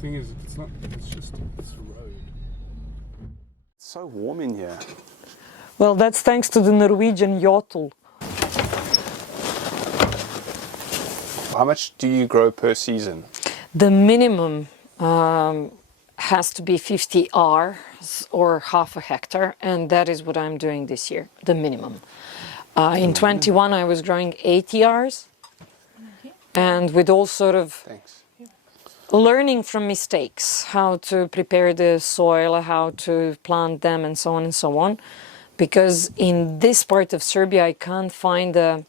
thing is, it's not. It's a road. It's so warm in here. Well, that's thanks to the Norwegian yotl. How much do you grow per season? The minimum has to be 50 Rs or half a hectare, and that is what I'm doing this year, the minimum. In 21 I was growing 80 Rs, and with all sort of Thanks. learning from mistakes, how to prepare the soil, how to plant them, and so on and so on. Because in this part of Serbia I can't find a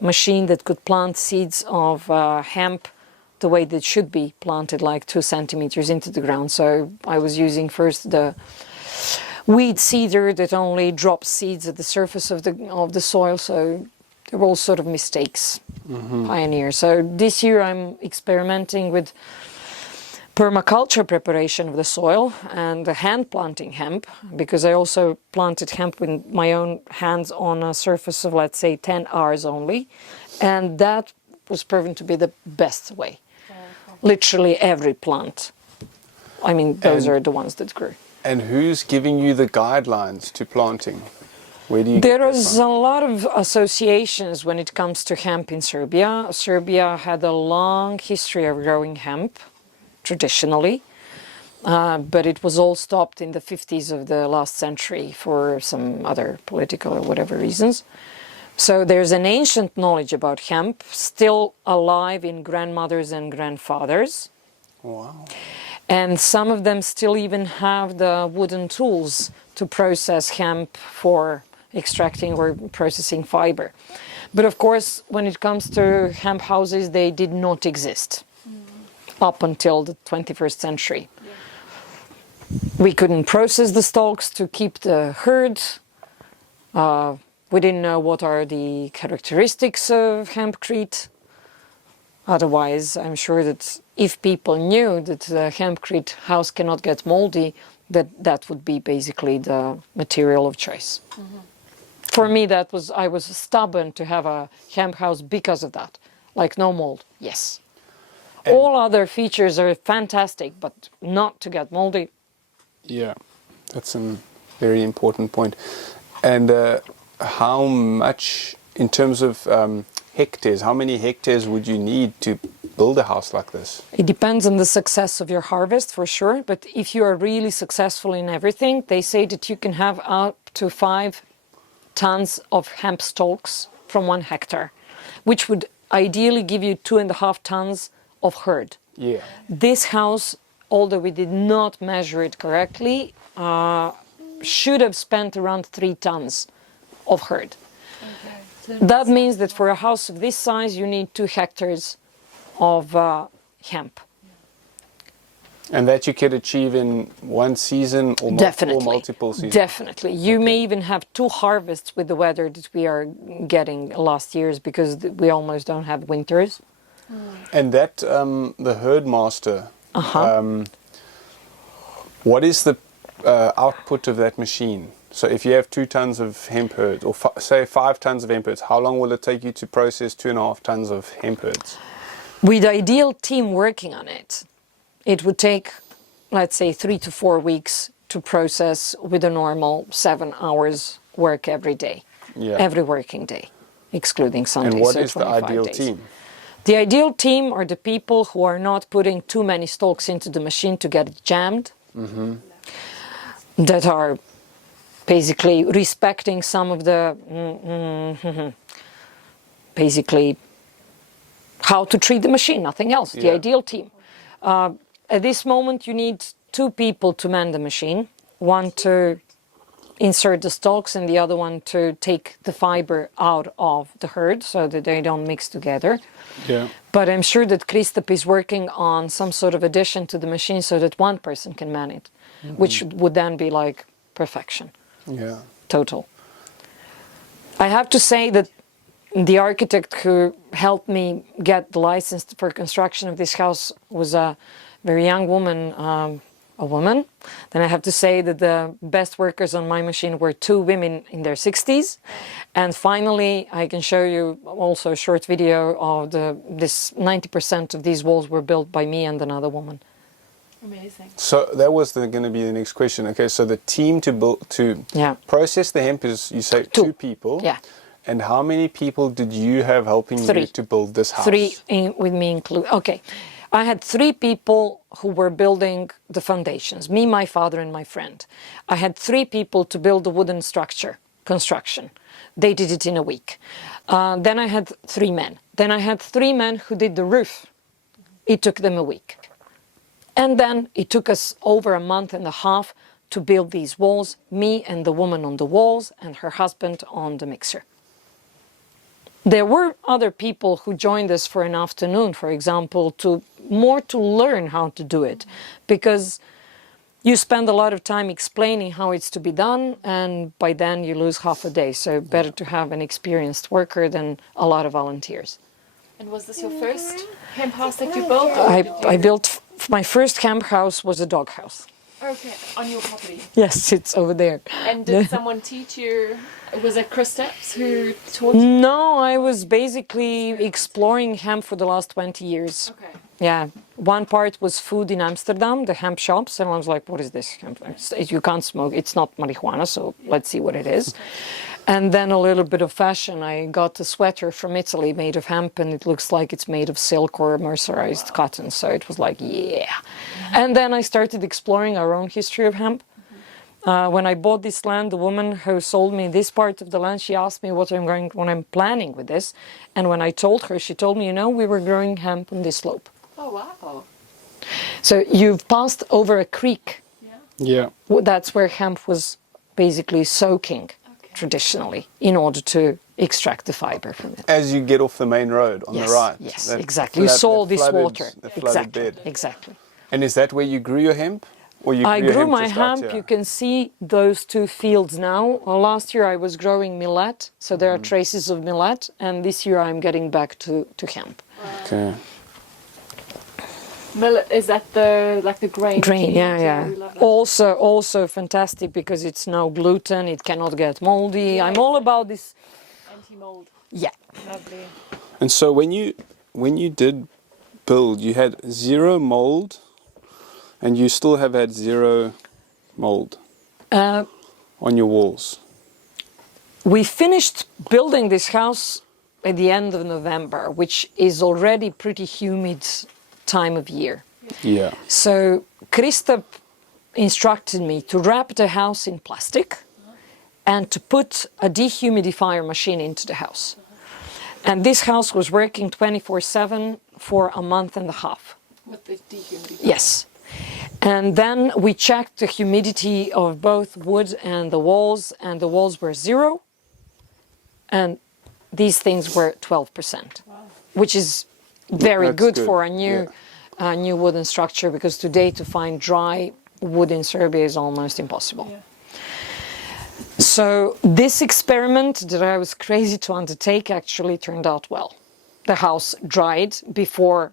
machine that could plant seeds of hemp the way that should be planted, like 2 centimeters into the ground. So I was using first the weed seeder that only drops seeds at the surface of the soil. So there were all sort of mistakes, pioneer. So this year I'm experimenting with permaculture preparation of the soil and hand planting hemp, because I also planted hemp with my own hands on a surface of, let's say, 10 Rs only, and that was proven to be the best way. Literally every plant. I mean, those are the ones that grew. And who's giving you the guidelines to planting? Where do you There get that is from? a lot of associations when it comes to hemp in Serbia. Serbia had a long history of growing hemp, traditionally, but it was all stopped in the 50s of the last century for some other political or whatever reasons. So there's an ancient knowledge about hemp still alive in grandmothers and grandfathers. Wow. And some of them still even have the wooden tools to process hemp for extracting or processing fiber. But of course, when it comes to hemp houses, they did not exist up until the 21st century. We couldn't process the stalks to keep the herd. We didn't know what are the characteristics of hempcrete. Otherwise, I'm sure that if people knew that the hempcrete house cannot get moldy, that would be basically the material of choice. For me, I was stubborn to have a hemp house because of that. Like no mold, yes. And all other features are fantastic, but not to get moldy. yeah, that's a very important point. And how much, in terms of hectares, how many hectares would you need to build a house like this? It depends on the success of your harvest, for sure. But if you are really successful in everything, they say that you can have up to 5 tons of hemp stalks from 1 hectare, which would ideally give you 2.5 tons of herd. Yeah. This house, although we did not measure it correctly, should have spent around 3 tons of herd. So That means that for a house of this size, you need 2 hectares of hemp. And that you could achieve in one season or Definitely. multiple seasons? Definitely. You Okay. may even have 2 harvests with the weather that we are getting last years, because we almost don't have winters. And that, the herd master, what is the output of that machine? So if you have 2 tons of hemp herds, or say 5 tons of hemp herds, how long will it take you to process 2.5 tons of hemp herds? With the ideal team working on it, it would take, let's say, 3 to 4 weeks to process with a normal 7 hours work every day, Yeah. every working day, excluding Sundays. And what so is the 25 ideal days. team? The ideal team are the people who are not putting too many stalks into the machine to get it jammed, that are basically respecting some of the, basically how to treat the machine, nothing else, the Yeah. ideal team. At this moment, you need 2 people to man the machine, one to insert the stalks and the other one to take the fiber out of the herd so that they don't mix together. Yeah. But I'm sure that Kristap is working on some sort of addition to the machine so that one person can man it, which would then be like perfection, Yeah. total. I have to say that the architect who helped me get the license for construction of this house was a very young woman, a woman. Then I have to say that the best workers on my machine were 2 women in their 60s. And finally, I can show you also a short video of this 90% of these walls were built by me and another woman. Amazing. So that was going to be the next question. Okay, so the team to Yeah. process the hemp is, you say, 2 people. Yeah. And how many people did you have helping 3. you to build this house? 3 with me included. Okay. I had 3 people who were building the foundations, me, my father, and my friend. I had 3 people to build the wooden structure, construction. They did it in a week. Then I had 3 men. Then I had 3 men who did the roof. It took them a week. And then it took us over a month and a half to build these walls, me and the woman on the walls and her husband on the mixer. There were other people who joined us for an afternoon, for example, to learn how to do it, because you spend a lot of time explaining how it's to be done, and by then you lose half a day. So better to have an experienced worker than a lot of volunteers. And was this your first hemp house that you built? I built, my first camp house was a dog house. Okay, on your property. Yes, it's over there. And did someone teach you? Was it Chris Steps who taught you? No, I was basically exploring hemp for the last 20 years. Okay. Yeah, one part was food in Amsterdam, the hemp shops, and I was like, what is this? You can't smoke, it's not marijuana, so let's see what it is. And then a little bit of fashion. I got a sweater from Italy made of hemp, and it looks like it's made of silk or mercerized cotton, so it was like, yeah. And then I started exploring our own history of hemp. When I bought this land, the woman who sold me this part of the land, she asked me what I'm planning with this. And when I told her, she told me, you know, we were growing hemp on this slope. Oh, wow. So you've passed over a creek. Yeah. That's where hemp was basically soaking traditionally in order to extract the fiber from it. As you get off the main road on Yes, the right. yes, that exactly. You saw this flooded- water. the flooded Exactly, bed. exactly. And is that where you grew your hemp? Or you I your grew my just out hemp. here? You can see those 2 fields now. Last year I was growing millet, so there are traces of millet, and this year I'm getting back to hemp. Okay. Millet, is that the grain? Grain, yeah. We love that. Also fantastic because it's no gluten, it cannot get moldy. I'm all about this. Anti-mold. Yeah. Lovely. And so when you did build, you had 0 mold, and you still have had 0 mold on your walls. We finished building this house at the end of November, which is already pretty humid time of year. Yeah. So Krista instructed me to wrap the house in plastic and to put a dehumidifier machine into the house. And this house was working 24/7 for a month and a half. With the dehumidifier. Yes. And then we checked the humidity of both wood and the walls were 0. And these things were 12%, which is very That's good good, for a new wooden structure, because today to find dry wood in Serbia is almost impossible. Yeah. So this experiment that I was crazy to undertake actually turned out well. The house dried before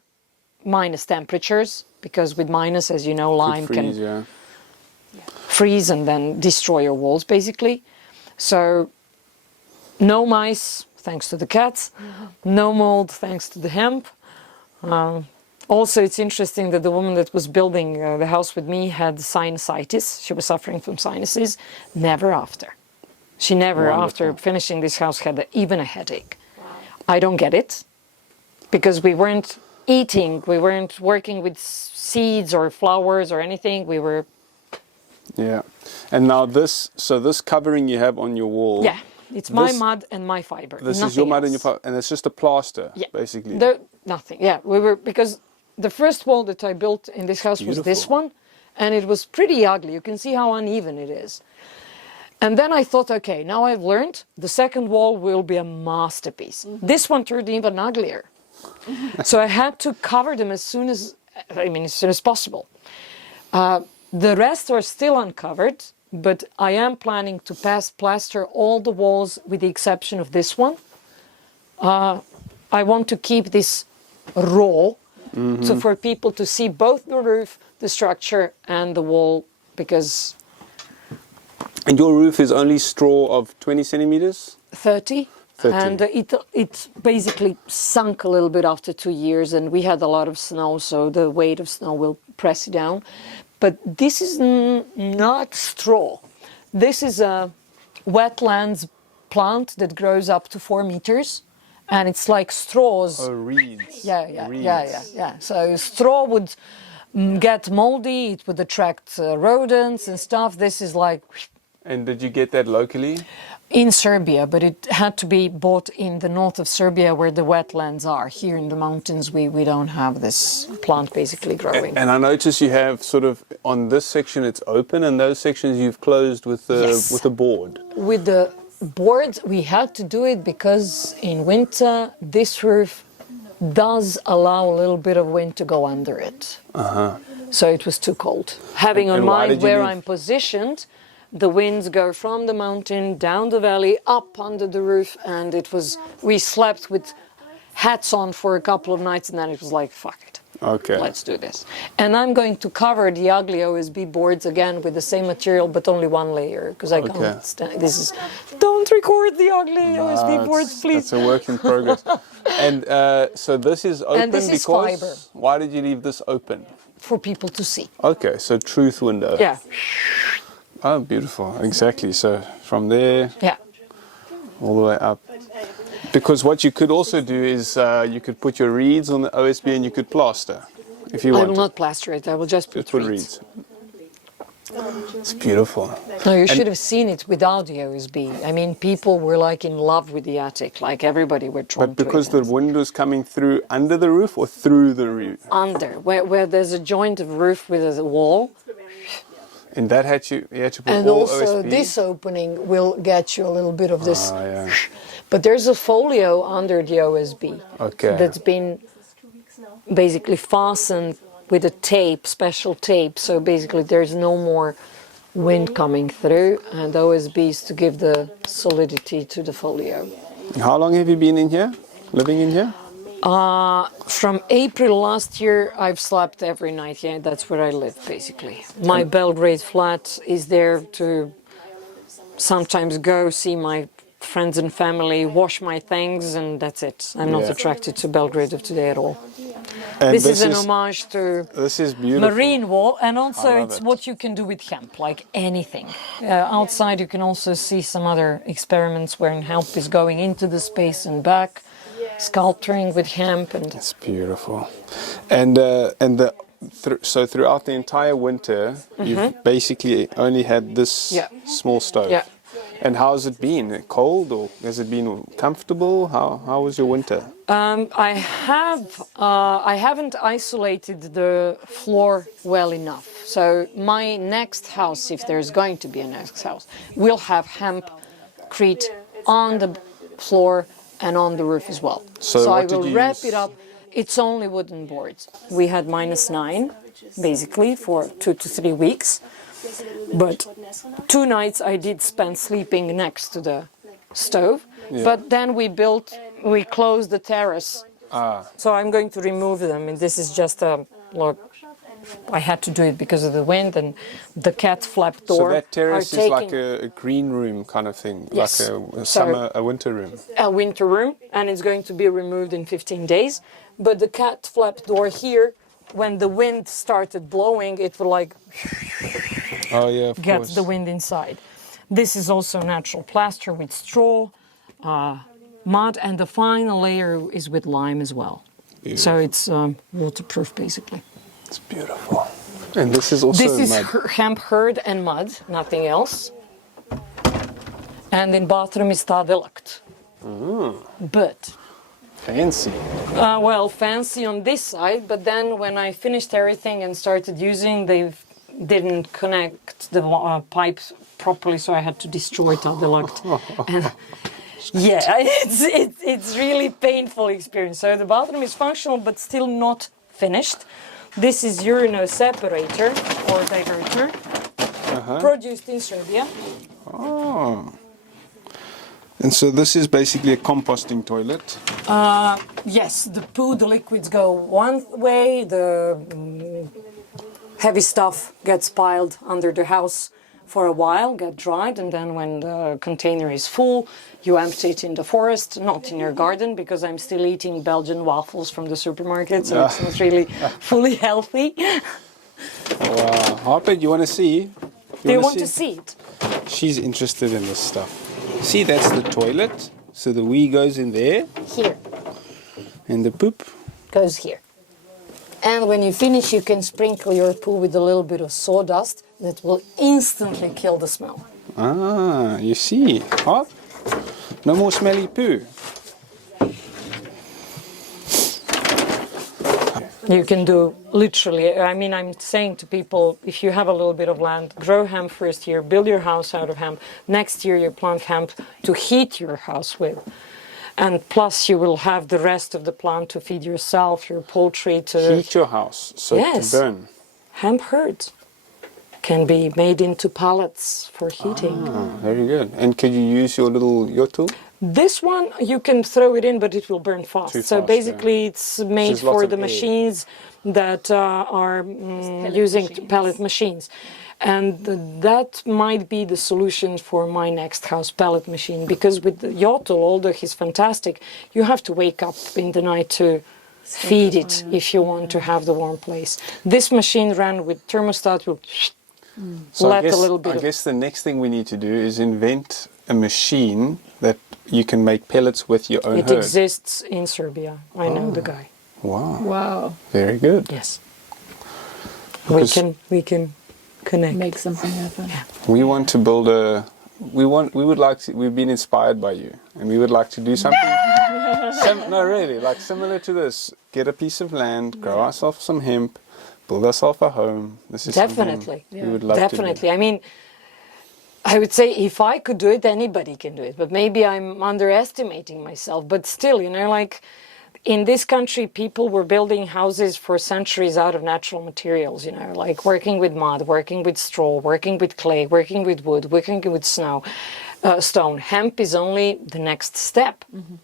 minus temperatures, because with minus, as you know, lime Could freeze, can yeah. freeze and then destroy your walls basically. So no mice, thanks to the cats, no mold, thanks to the hemp. Also, it's interesting that the woman that was building the house with me had sinusitis. She was suffering from sinuses. Never after. She never, Wonderful. after finishing this house, had even a headache. Wow. I don't get it, because we weren't eating, we weren't working with seeds or flowers or anything. We were... Yeah. And now this covering you have on your wall. Yeah, it's my mud and my fiber. This is your mud and your fiber. fiber, and it's just a plaster, Yeah. basically. Nothing. Yeah, we were, because the first wall that I built in this house was this beautiful. one, and it was pretty ugly. You can see how uneven it is. And then I thought, okay, now I've learned, the second wall will be a masterpiece. This one turned even uglier. So I had to cover them as soon as possible. The rest are still uncovered, but I am planning to plaster all the walls with the exception of this one. I want to keep this raw So for people to see both the roof, the structure, and the wall, because And your roof is only straw of 20 centimeters? 30. 30. And it basically sunk a little bit after 2 years, and we had a lot of snow, so the weight of snow will press it down. But this is not straw. This is a wetlands plant that grows up to 4 meters, and it's like straws. Oh, reeds. Yeah. So straw would get moldy, it would attract rodents and stuff. This is like And did you get that locally? in Serbia, but it had to be bought in the north of Serbia where the wetlands are. Here in the mountains, we don't have this plant basically growing. And I notice you have sort of, on this section it's open, and those sections you've closed with Yes. with a board. With the boards, we had to do it because in winter, this roof does allow a little bit of wind to go under it. So it was too cold. Having And in why mind did you where leave- I'm positioned, the winds go from the mountain down the valley up under the roof, and we slept with hats on for a couple of nights, and then it was like, fuck it. Okay. Let's do this. And I'm going to cover the ugly OSB boards again with the same material, but only one layer, because I Okay. can't stand this. Don't record the ugly OSB boards, please. It's a work in progress. And so this is open this is because... fiber. Why did you leave this open? For people to see. Okay, so truth window. Yeah, Oh, beautiful. Exactly. So from there yeah. all the way up. Because what you could also do is you could put your reeds on the OSB and you could plaster if you I want. will not plaster it. I will just put Just put reeds. reeds. It's beautiful. No, you should have seen it without the OSB. I mean, people were like in love with the attic. Like everybody were drawn But to because it. the wind was coming through under the roof or through the roof? Under, where there's a joint of roof with a wall. And that you had to put And all also OSB? this opening will get you a little bit of this. Oh, yeah. But there's a folio under the OSB Okay. that's been basically fastened with a tape, special tape. So basically there's no more wind coming through, and OSB is to give the solidity to the folio. How long have you been in here? Living in here? From April last year, I've slept every night here. That's where I live, basically. My Belgrade flat is there to sometimes go see my friends and family, wash my things, and that's it. I'm not Yeah. attracted to Belgrade of today at all. And This is an homage to This is beautiful. marine wall, and also I love it's it. what you can do with hemp, like anything. Outside, you can also see some other experiments where hemp is going into the space and back, sculpturing with hemp, and It's beautiful. So throughout the entire winter, you've basically only had this Mm-hmm. Yeah. small stove. Yeah. And how's it been? Cold, or has it been comfortable? How was your winter? I haven't isolated the floor well enough. So my next house, if there's going to be a next house, will have hempcrete on the floor and on the roof as well. So I what did will you wrap use? it up. It's only wooden boards. We had -9, basically, for 2 to 3 weeks. But 2 nights I did spend sleeping next to the stove. But then we closed the terrace. So I'm going to remove them. And this is just a look. I had to do it because of the wind and the cat flap door. So that terrace are is like taking a green room kind of thing, Yes. like a So- a winter room. a winter room, and it's going to be removed in 15 days. But the cat flap door here, when the wind started blowing, it would like Oh yeah, of get course. the wind inside. This is also natural plaster with straw, mud, and the final layer is with lime as well. So it's waterproof, basically. It's beautiful. And this is also This is mud. hemp herd and mud, nothing else. And in bathroom is tadelakt. But Fancy. well, fancy on this side, but then when I finished everything and started using, they didn't connect the pipes properly, so I had to destroy tadelakt. And yeah, it's really painful experience. So the bathroom is functional, but still not finished. This is urino separator or diverter, produced in Serbia. Oh. And so this is basically a composting toilet. Yes, the poo, the liquids go one way, the heavy stuff gets piled under the house for a while, get dried, and then when the container is full, you empty it in the forest, not in your garden, because I'm still eating Belgian waffles from the supermarket, so it's not really fully healthy. Wow. Harper, you want to see? Do you want to see it? She's interested in this stuff. See, that's the toilet. So the wee goes in there. Here. And the poop. Goes here. And when you finish, you can sprinkle your poo with a little bit of sawdust that will instantly kill the smell. Ah, you see. Huh? No more smelly poo. You can do literally, I mean, I'm saying to people, if you have a little bit of land, grow hemp first year, build your house out of hemp. Next year you plant hemp to heat your house with. And plus you will have the rest of the plant to feed yourself, your poultry, to... Heat your house, so Yes. to burn. Hemp herds can be made into pallets for heating. Ah, very good. And could you use your tool? This one, you can throw it in, but it will burn fast. Too So fast, basically, it's made There's lots for of the air. machines that are using pellet machines. And that might be the solution for my next house, pellet machine. Because with the yotl, although he's fantastic, you have to wake up in the night to feed it if you want to have the warm place. This machine ran with thermostat, will So let a little bit I of... guess the next thing we need to do is invent a machine that you can make pellets with your own It herd. exists in Serbia. I know the guy. Wow. Wow. Very good. Yes. Because- We can connect. Make something happen. We want to build we've been inspired by you, and we would like to do something. No, really, like similar to this. Get a piece of land, grow ourselves some hemp, build ourselves a home. This is Definitely. something we would love Definitely. to do. I mean, I would say if I could do it, anybody can do it. But maybe I'm underestimating myself. But still, you know, like in this country, people were building houses for centuries out of natural materials, you know, like working with mud, working with straw, working with clay, working with wood, working with stone. Hemp is only the next step. Mm-hmm.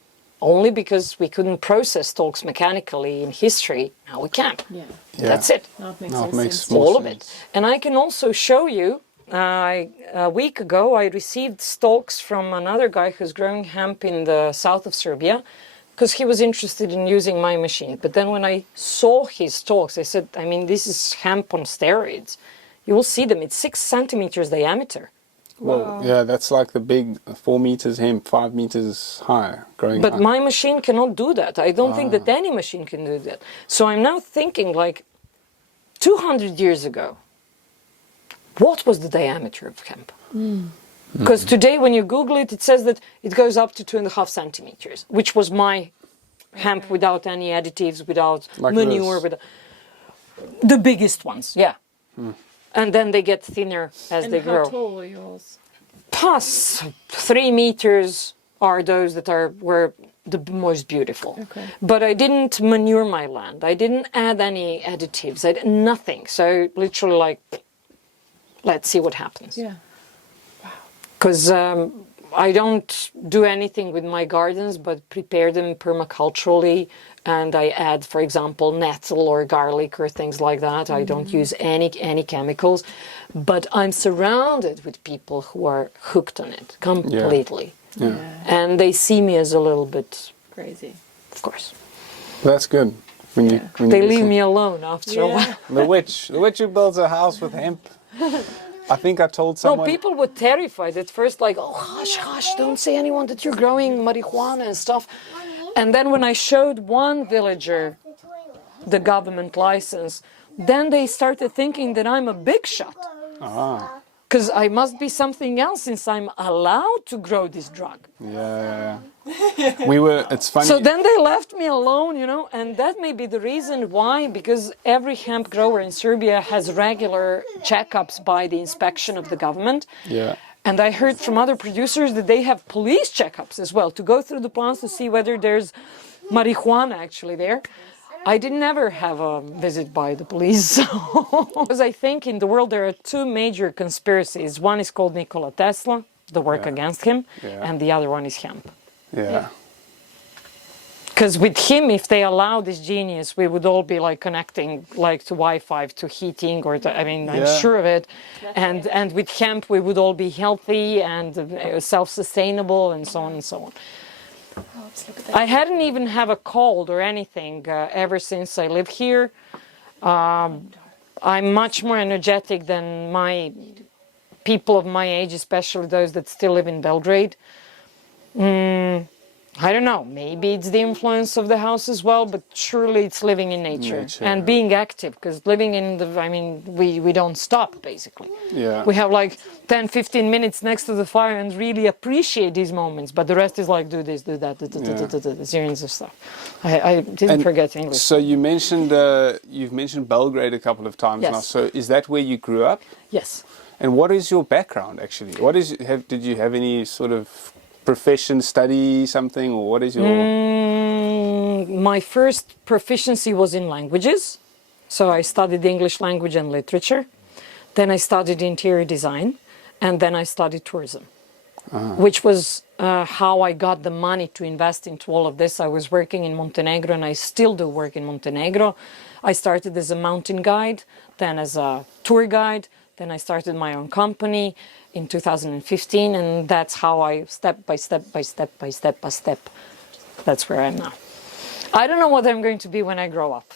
Only because we couldn't process stalks mechanically in history, now we can. Yeah. That's it. That makes No, it sense. makes more All of sense. it. And I can also show you, a week ago I received stalks from another guy who's growing hemp in the south of Serbia because he was interested in using my machine. But then when I saw his stalks, I said, I mean, this is hemp on steroids. You will see them, it's 6 centimeters diameter. Well, yeah, that's like the big 4 meters hemp, 5 meters high, growing But up. my machine cannot do that. I don't think that any machine can do that. So I'm now thinking like 200 years ago, what was the diameter of hemp? Because today when you Google it, it says that it goes up to 2.5 centimeters, which was my hemp without any additives, without Like manure, this. with the biggest ones, yeah. And then they get thinner as And they how grow. tall are yours? Plus 3 meters are those that were the most beautiful. Okay. But I didn't manure my land. I didn't add any additives. I did nothing. So literally like, let's see what happens. Yeah. Because I don't do anything with my gardens, but prepare them permaculturally. And I add, for example, nettle or garlic or things like that. I don't use any chemicals. But I'm surrounded with people who are hooked on it completely. Yeah. And they see me as a little bit, Crazy. of course. That's good. When you They listen- leave me alone after a while. The witch who builds a house with hemp. I think I told No, someone. people were terrified at first, like, oh, hush, hush, don't say anyone that you're growing marijuana and stuff. And then when I showed one villager the government license, then they started thinking that I'm a big shot. Because I must be something else since I'm allowed to grow this drug. Yeah. It's funny. So then they left me alone, you know, and that may be the reason why, because every hemp grower in Serbia has regular checkups by the inspection of the government. Yeah. And I heard from other producers that they have police checkups as well to go through the plants to see whether there's marijuana actually there. I didn't ever have a visit by the police. Because I think in the world there are 2 major conspiracies. One is called Nikola Tesla, the work Yeah. against him, Yeah. and the other one is hemp. Yeah. Because with him, if they allow this genius, we would all be like connecting like to Wi-Fi, to heating, or to, I mean, I'm Yeah. sure of it. And with hemp, we would all be healthy and self-sustainable, and so on and so on. Oh, let's look at that. I hadn't even have a cold or anything ever since I live here. I'm much more energetic than my people of my age, especially those that still live in Belgrade. I don't know, maybe it's the influence of the house as well, but surely it's living in nature, and yeah. being active, because living in the, I mean, we don't stop basically. Yeah. We have like 10, 15 minutes next to the fire and really appreciate these moments, but the rest is like do this, do that, series of stuff. I didn't And forget English. So you've mentioned Belgrade a couple of times Yes. now. So is that where you grew up? Yes. And what is your background actually? Did you have any sort of profession, study something, or what is your? My first proficiency was in languages. So I studied English language and literature. Then I studied interior design. And then I studied tourism, which was how I got the money to invest into all of this. I was working in Montenegro, and I still do work in Montenegro. I started as a mountain guide, then as a tour guide. Then I started my own company in 2015, and that's how I step by step, that's where I am now. I don't know what I'm going to be when I grow up.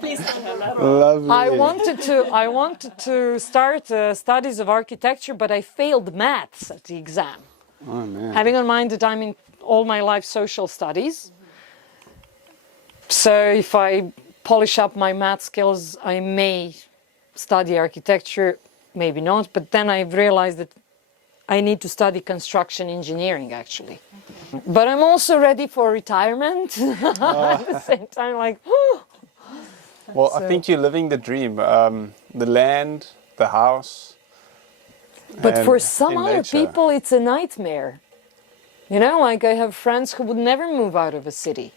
Please don't have that. Lovely. I wanted to start studies of architecture, but I failed maths at the exam. Oh man. Having in mind that I'm in all my life social studies. So if I polish up my math skills, I may study architecture, maybe not, but then I've realized that I need to study construction engineering actually. But I'm also ready for retirement at the same time, like, Well, I think you're living the dream. The land, the house. but and for some in other nature. people it's a nightmare. You know, like I have friends who would never move out of a city,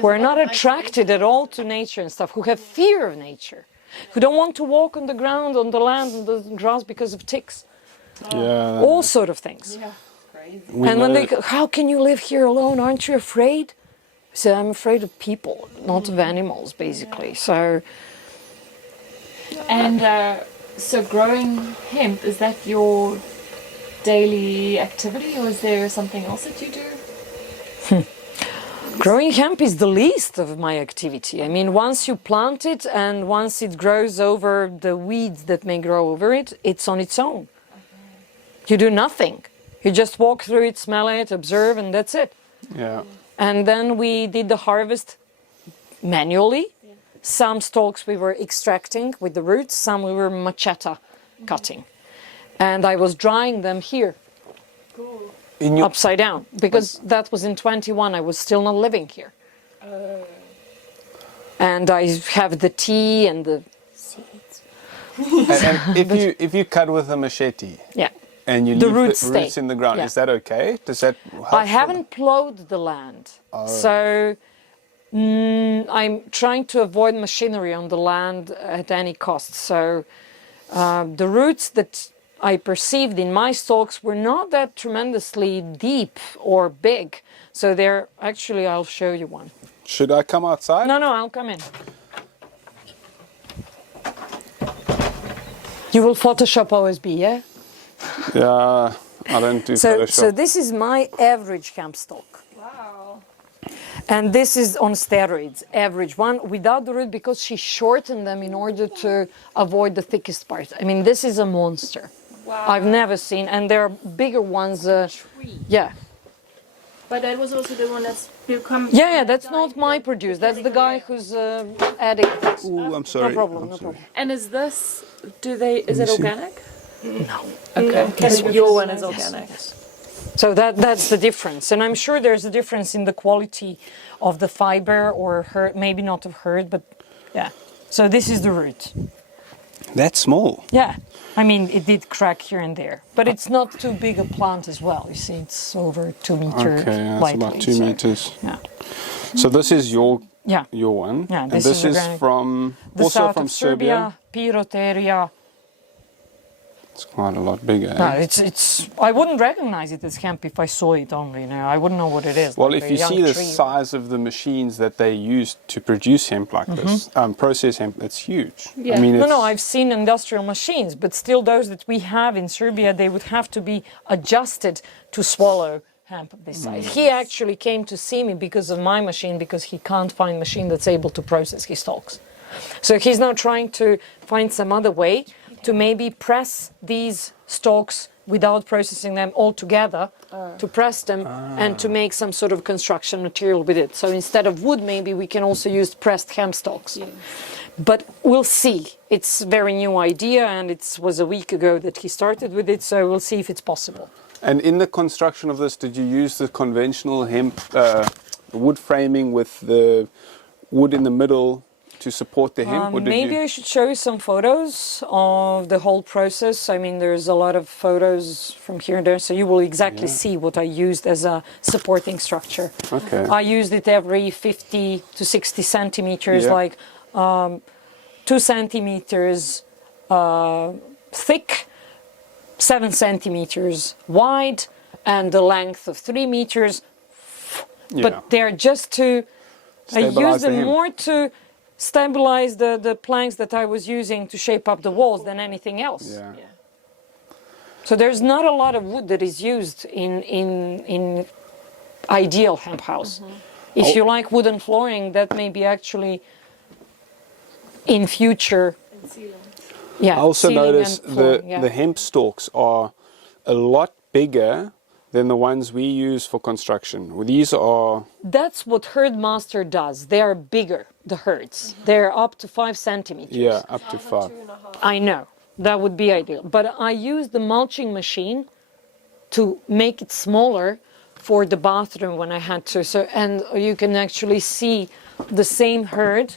who are not attracted at all to nature and stuff, who have fear of nature, who don't want to walk on the ground, on the land, on the grass because of ticks, Yeah. all sort of things. Yeah, crazy. we And when know- they go, how can you live here alone? Aren't you afraid? I said, I'm afraid of people, not of animals, basically. So, And so growing hemp, is that your daily activity, or is there something else that you do? growing hemp is the least of my activity. I mean, once you plant it and once it grows over the weeds that may grow over it, it's on its own. You do nothing. You just walk through it, smell it, observe, and that's it. Yeah. And then we did the harvest manually. Some stalks we were extracting with the roots, some we were machete cutting. And I was drying them here, Cool. In your upside down, because that was in 21, I was still not living here. And I have the tea and the, and if you cut with a machete yeah. and you The leave roots the roots stay. in the ground, Yeah. is that okay? Does that help? I haven't plowed the land, so I'm trying to avoid machinery on the land at any cost. So the roots that I perceived in my stalks were not that tremendously deep or big. So they're actually, I'll show you one. Should I come outside? No, I'll come in. You will Photoshop OSB, yeah? Yeah, I don't do So Photoshop. this is my average hemp stalk. Wow. And this is on steroids, average one, without the root, because she shortened them in order to avoid the thickest part. I mean, this is a monster. Wow. I've never seen, and there are bigger ones. Yeah. But that was also the one that's become. Yeah, that's not my produce. That's the guy who's adding. Ooh, I'm sorry. No problem, I'm no sorry. problem. And is this, is it me see. organic? No. Okay. Your one is organic. So that's the difference. And I'm sure there's a difference in the quality of the fiber or herd, maybe not of herd, but yeah. So this is the root. That's small. Yeah. I mean, it did crack here and there, but it's not too big a plant as well. You see, it's over 2 meters. Okay, yeah, it's lightly, about 2 so, meters. Yeah. So this is your Yeah. one. Yeah, and this this is is organic. from The also south from of Serbia, Piroteria. It's quite a lot bigger. No, eh? it's. I wouldn't recognize it as hemp if I saw it only. No, I wouldn't know what it is. Well, like if a you young see the tree. size of the machines that they use to produce hemp like this, process hemp, it's huge. Yeah. I mean, No, it's, no, I've seen industrial machines, but still those that we have in Serbia, they would have to be adjusted to swallow hemp of this size. He actually came to see me because of my machine, because he can't find a machine that's able to process his stalks. So he's now trying to find some other way to maybe press these stalks without processing them all together, to press them and to make some sort of construction material with it. So instead of wood, maybe we can also use pressed hemp stalks. Yes. But we'll see. It's a very new idea, and it was a week ago that he started with it, so we'll see if it's possible. and in the construction of this, did you use the conventional hemp wood framing with the wood in the middle to support the hemp? Or did Maybe you? I should show you some photos of the whole process. I mean, there's a lot of photos from here and there, so you will exactly see what I used as a supporting structure. Okay. I used it every 50 to 60 centimeters, Yeah. like 2 centimeters thick, 7 centimeters wide, and the length of 3 meters. Yeah. But they're just to, I Stabilize use the them hemp. more to stabilize the planks that I was using to shape up the walls than anything else. Yeah. Yeah. So there's not a lot of wood that is used in ideal hemp house. If Oh. you like wooden flooring, that may be actually in future. And sealing. Yeah. I also ceiling notice and flooring, yeah. the hemp stalks are a lot bigger than the ones we use for construction. Well, these are, That's what herdmaster does. They are bigger, the herds. They're up to 5 centimeters. yeah, up to 5. 2.5. I know. That would be ideal. But I use the mulching machine to make it smaller for the bathroom when I had to. So, and you can actually see the same herd.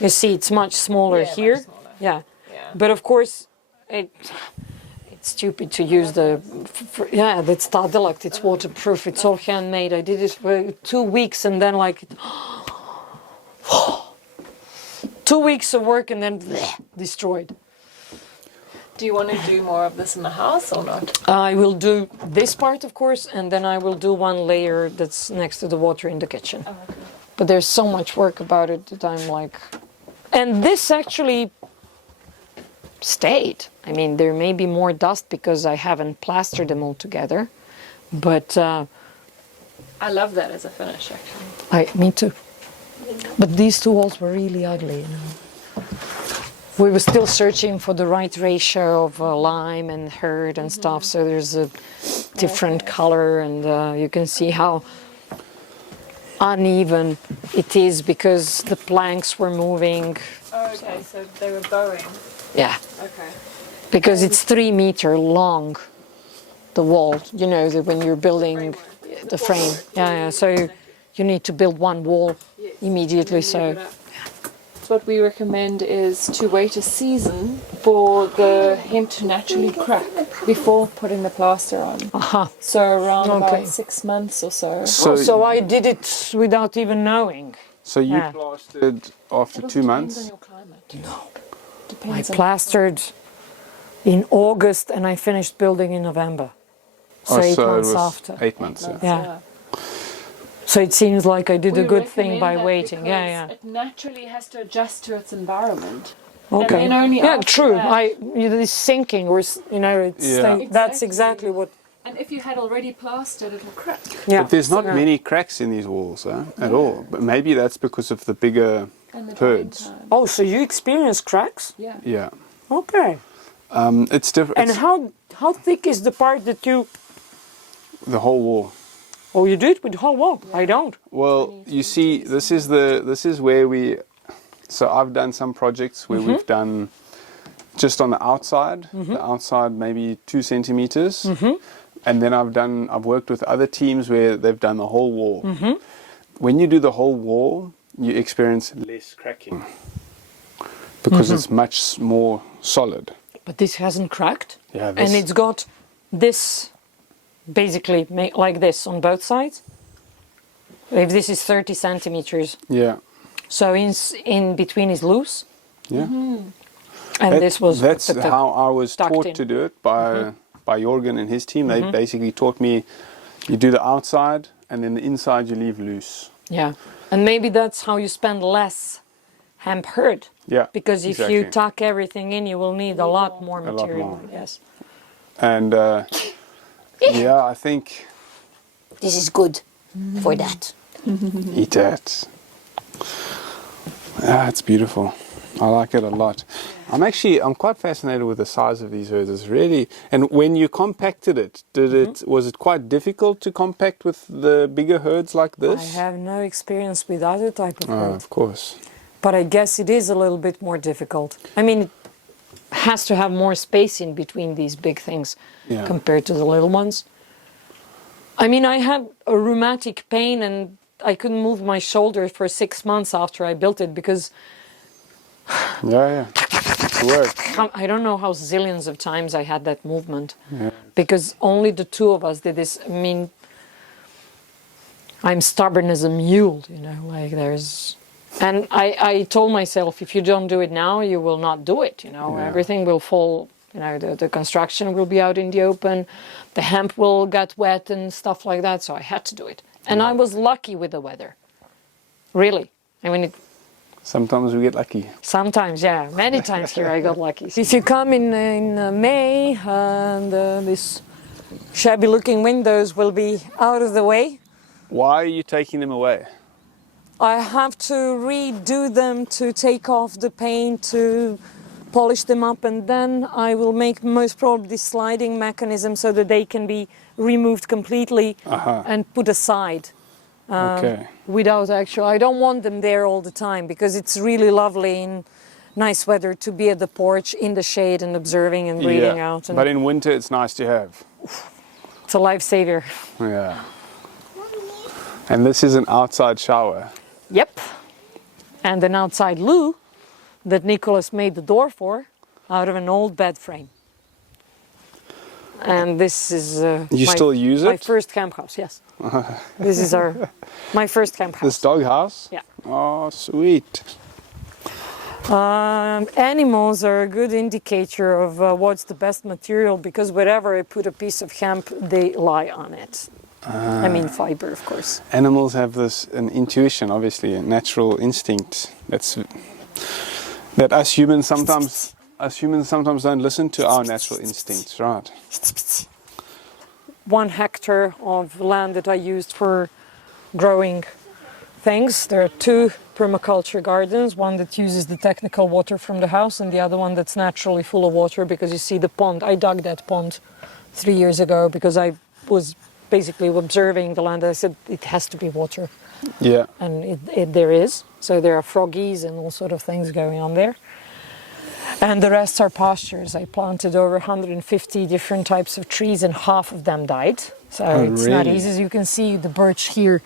You see, it's much smaller Yeah, much here. smaller. Yeah. Yeah. But of course, it's stupid to use yeah, that's Tadelakt, it's waterproof, it's all handmade. I did it for 2 weeks and then like 2 weeks of work and then destroyed. Do you want to do more of this in the house or not? I will do this part, of course, and then I will do one layer that's next to the water in the kitchen. Oh, okay. But there's so much work about it that I'm like... And this actually stayed. I mean, there may be more dust because I haven't plastered them all together. But I love that as a finish, actually. me too. But these two walls were really ugly, you know. We were still searching for the right ratio of lime and herd and stuff, so there's a different color, and you can see how uneven it is because the planks were moving. Oh, okay, so they were bowing. Yeah, Okay. because it's 3 meter long, the wall, you know, when you're building the frame. Yeah, so you need to build one wall immediately, so... So what we recommend is to wait a season for the hemp to naturally crack before putting the plaster on. Aha. So around Okay. about 6 months or so. So I did it without even knowing. So you Yeah. plastered after It 2 depends months? on your climate. No. I Depends on plastered in August and I finished building in November. So 8 so months it was after. 8 months. Yeah. Yeah. So it seems like I did a We good thing recommend by that waiting. Yeah, because yeah. It naturally has to adjust to its environment. Okay. then only Yeah, after true. that- It's sinking or you know, it's Yeah. staying. That's Exactly. exactly what. And if you had already plastered, it will crack. Yeah. But there's not Yeah. many cracks in these walls at all. But maybe that's because of the bigger And the drying herds. time. Oh, so you experience cracks? Yeah. Yeah. Okay. It's different. And how thick is the part that you? The whole wall. Oh, you did with the whole wall. I don't. Well, you see, this is where we. So I've done some projects where we've done just on the outside, maybe 2 centimeters, and then I've worked with other teams where they've done the whole wall. When you do the whole wall, you experience less cracking because it's much more solid. But this hasn't cracked. Yeah, And this- it's got this basically like this on both sides. If this is 30 centimeters, Yeah, so in between is loose. yeah. And this was that's the how I was tucked taught in. to do it by Jorgen and his team. They basically taught me you do the outside and then the inside you leave loose. Yeah, and maybe that's how you spend less hemp hurd. Yeah, Because if you tuck everything in, you will need a lot more lot material. more. Yes. And yeah, I think This is good for that. eat that. Yeah, it's beautiful. I like it a lot. I'm quite fascinated with the size of these herds. It's really, and when you compacted it, was it quite difficult to compact with the bigger herds like I this? have no experience with other type of Oh, herd, of course. but I guess it is a little bit more difficult. I mean, it has to have more space in between these big things Yeah. compared to the little ones. I mean, I had a rheumatic pain and I couldn't move my shoulder for 6 months after I built it because Yeah. It worked. I don't know how zillions of times I had that movement. Yeah. Because only the two of us did this. I mean, I'm stubborn as a mule, you know, like there's... And I told myself, if you don't do it now, you will not do it, you know. Yeah. Everything will fall, you know, the construction will be out in the open, the hemp will get wet and stuff like that, so I had to do it. And I was lucky with the weather, really. I mean, Sometimes we get lucky. sometimes, yeah, many times here I got lucky. If you come in May and these shabby looking windows will be out of the way, Why are you taking them away? I have to redo them to take off the paint, to polish them up, and then I will make most probably sliding mechanism so that they can be removed completely and put aside. Okay. Without actual, I don't want them there all the time because it's really lovely in nice weather to be at the porch in the shade and observing and breathing out. And But in winter it's nice to have. it's a lifesaver. Yeah. And this is an outside shower. Yep. And an outside loo that Nicholas made the door for out of an old bed frame. And this is You still use my it? first camp house, yes. This is my first camp house. This dog house? Yeah. Oh, sweet. Animals are a good indicator of what's the best material because wherever I put a piece of hemp, they lie on it. I mean fiber, of course. Animals have an intuition, obviously, a natural instinct. That us humans sometimes don't listen to our natural instincts, right? 1 hectare of land that I used for growing things. There are 2 permaculture gardens, one that uses the technical water from the house and the other one that's naturally full of water because you see the pond. I dug that pond 3 years ago because I was basically observing the land. I said it has to be water. Yeah. And there is. So there are froggies and all sort of things going on there. And the rest are pastures. I planted over 150 different types of trees and half of them died. So it's not really? easy. As you can see, the birch here,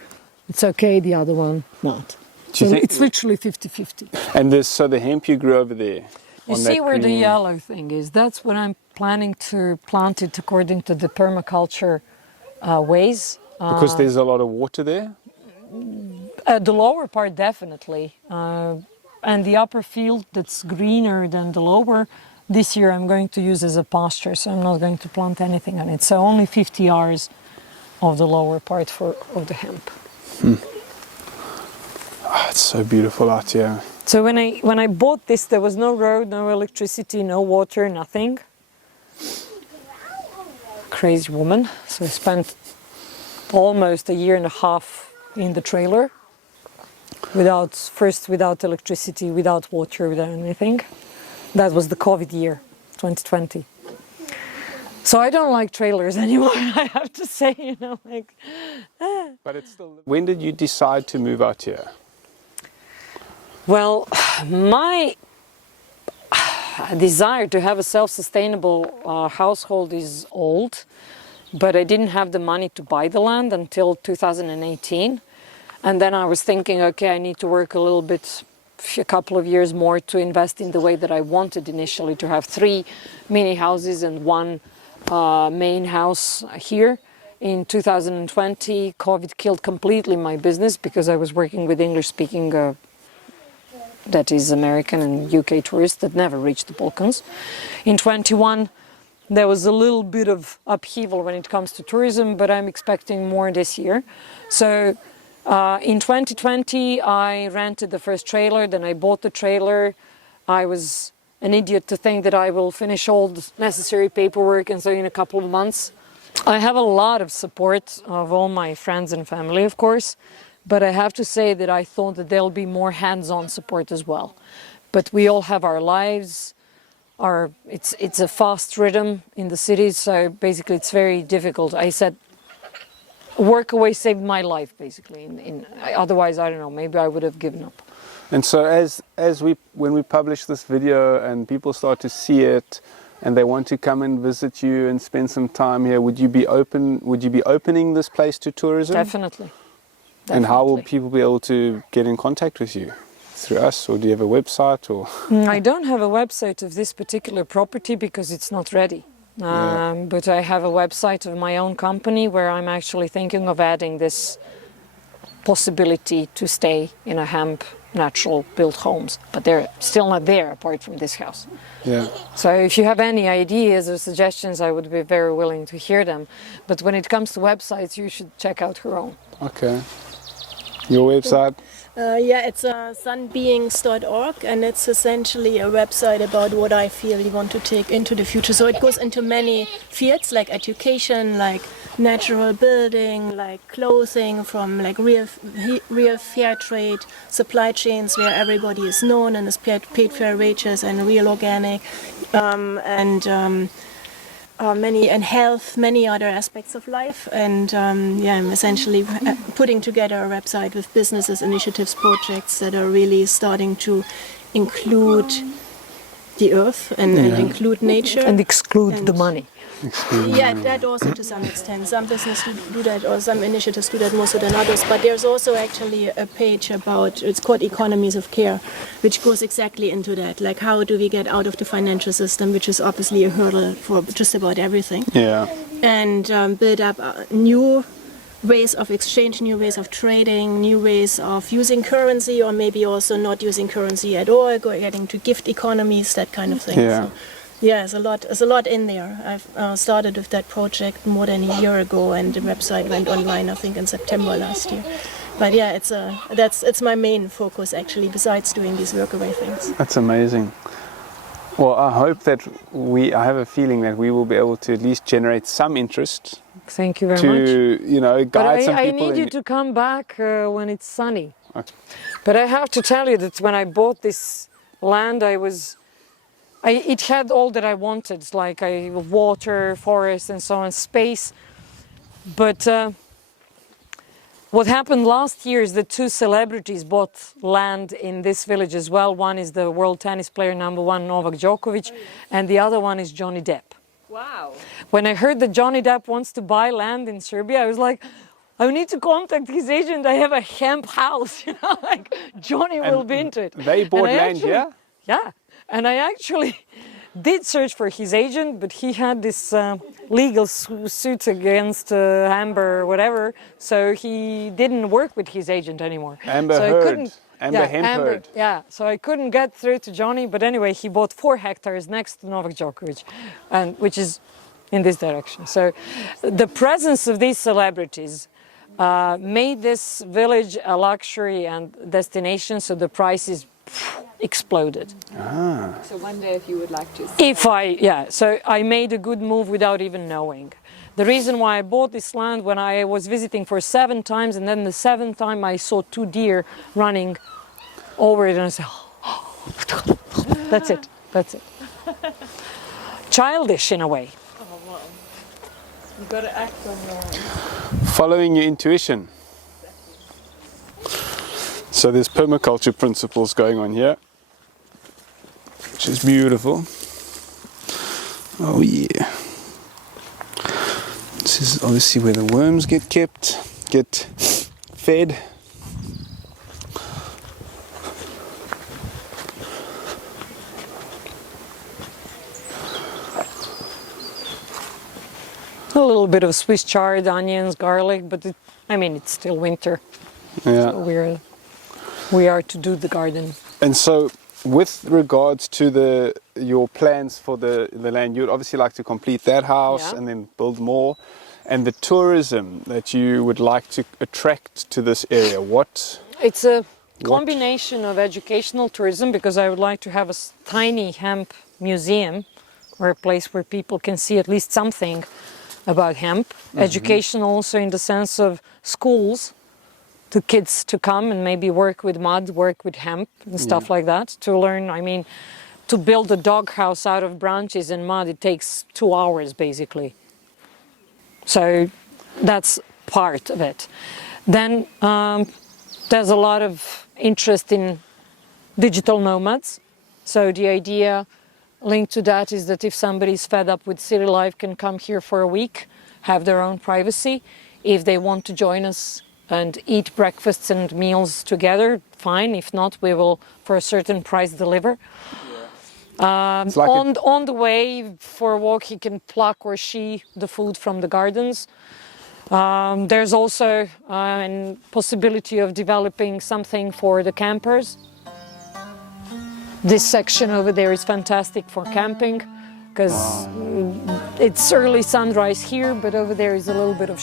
it's okay, the other one, not. Do you So think- it's literally 50-50. And so the hemp you grew over there. You on see that where the green- yellow thing is? That's what I'm planning to plant it according to the permaculture ways. Because there's a lot of water there? The lower part, definitely. And the upper field that's greener than the lower, this year I'm going to use as a pasture, so I'm not going to plant anything on it. So only 50 yards of the lower part of the hemp. Oh, it's so beautiful out here. So when I bought this, there was no road, no electricity, no water, nothing. Crazy woman. So I spent almost 1.5 years in the trailer. Without electricity, without water, without anything. That was the COVID year, 2020. So I don't like trailers anymore, I have to say, you know, like... But it's still... When did you decide to move out here? Well, my desire to have a self-sustainable household is old, but I didn't have the money to buy the land until 2018. And then I was thinking, okay, I need to work a little bit, a couple of years more to invest in the way that I wanted initially, to have 3 mini houses and 1 main house here. In 2020, COVID killed completely my business because I was working with English-speaking that is American and UK tourists that never reached the Balkans. In 21, there was a little bit of upheaval when it comes to tourism, but I'm expecting more this year. So in 2020, I rented the first trailer, then I bought the trailer. I was an idiot to think that I will finish all the necessary paperwork, and so in a couple of months. I have a lot of support of all my friends and family, of course, but I have to say that I thought that there'll be more hands-on support as well. But we all have our lives. It's a fast rhythm in the cities, so basically it's very difficult. I said, work away saved my life, basically. Otherwise, I don't know, maybe I would have given up. And so when we publish this video and people start to see it and they want to come and visit you and spend some time here, would you be opening this place to tourism? Definitely. And how will people be able to get in contact with you? Through us, or do you have a website? Or I don't have a website of this particular property because it's not ready. But I have a website of my own company where I'm actually thinking of adding this possibility to stay in a hemp natural built homes, but they're still not there apart from this house. Yeah. So if you have any ideas or suggestions, I would be very willing to hear them. But when it comes to websites, you should check out her own. Okay. Your website? Yeah, it's sunbeings.org, and it's essentially a website about what I feel you want to take into the future. So it goes into many fields like education, like natural building, like clothing, from like real fair trade, supply chains where everybody is known and is paid fair wages, and real organic, and health, many other aspects of life. And I'm essentially putting together a website with businesses, initiatives, projects that are really starting to include the earth and include nature. And exclude the money. Yeah, that also to some extent. Some businesses do that, or some initiatives do that more so than others. But there's also actually a page about, it's called Economies of Care, which goes exactly into that. Like, how do we get out of the financial system, which is obviously a hurdle for just about everything. Yeah. And build up new ways of exchange, new ways of trading, new ways of using currency, or maybe also not using currency at all, getting to gift economies, that kind of thing. Yeah. So, yeah, there's a lot in there. I've started with that project more than a year ago, and the website went online, I think, in September last year. But yeah, it's my main focus actually, besides doing these workaway things. That's amazing. Well, I hope that I have a feeling that we will be able to at least generate some interest. Thank you very much. Guide some I people. need you to come back when it's sunny. Okay. But I have to tell you that when I bought this land, it had all that I wanted, like water, forest, and so on, space. But what happened last year is that two celebrities bought land in this village as well. One is the world tennis player #1, Novak Djokovic, and the other one is Johnny Depp. Wow. When I heard that Johnny Depp wants to buy land in Serbia, I was like, I need to contact his agent. I have a hemp house, like Johnny will be into it. They bought land here? Yeah, and I actually did search for his agent, but he had this legal suit against Amber or whatever, so he didn't work with his agent anymore. Amber so Heard. Heard. Yeah, so I couldn't get through to Johnny, but anyway, he bought 4 hectares next to Novak Djokovic, which is in this direction. So the presence of these celebrities made this village a luxury and destination, so the prices exploded. So one day if you would like to... So I made a good move without even knowing. The reason why I bought this land, when I was visiting for 7 times, and then the 7th time I saw 2 deer running over it, and I said, oh, that's it. Childish in a way. Oh, wow. You got to act on your... Following your intuition. So there's permaculture principles going on here, which is beautiful. Oh yeah. This is obviously where the worms get fed. A little bit of Swiss chard, onions, garlic, but it's still winter. Yeah. So we're we are to do the garden. And so, with regards to your plans for the land, you'd obviously like to complete that house Yeah. and then build more. And the tourism that you would like to attract to this area, what? It's a combination of educational tourism, because I would like to have a tiny hemp museum, or a place where people can see at least something about hemp. Education also in the sense of schools, to kids to come and maybe work with mud, work with hemp and stuff like that, to learn. I mean, to build a doghouse out of branches and mud, it takes 2 hours basically. So that's part of it. Then there's a lot of interest in digital nomads. So the idea linked to that is that if somebody's fed up with city life, can come here for a week, have their own privacy. If they want to join us and eat breakfasts and meals together, fine. If not, we will, for a certain price, deliver. It's like On the way for a walk, he can pluck or she the food from the gardens. There's also a possibility of developing something for the campers. This section over there is fantastic for camping, because it's early sunrise here, but over there is a little bit of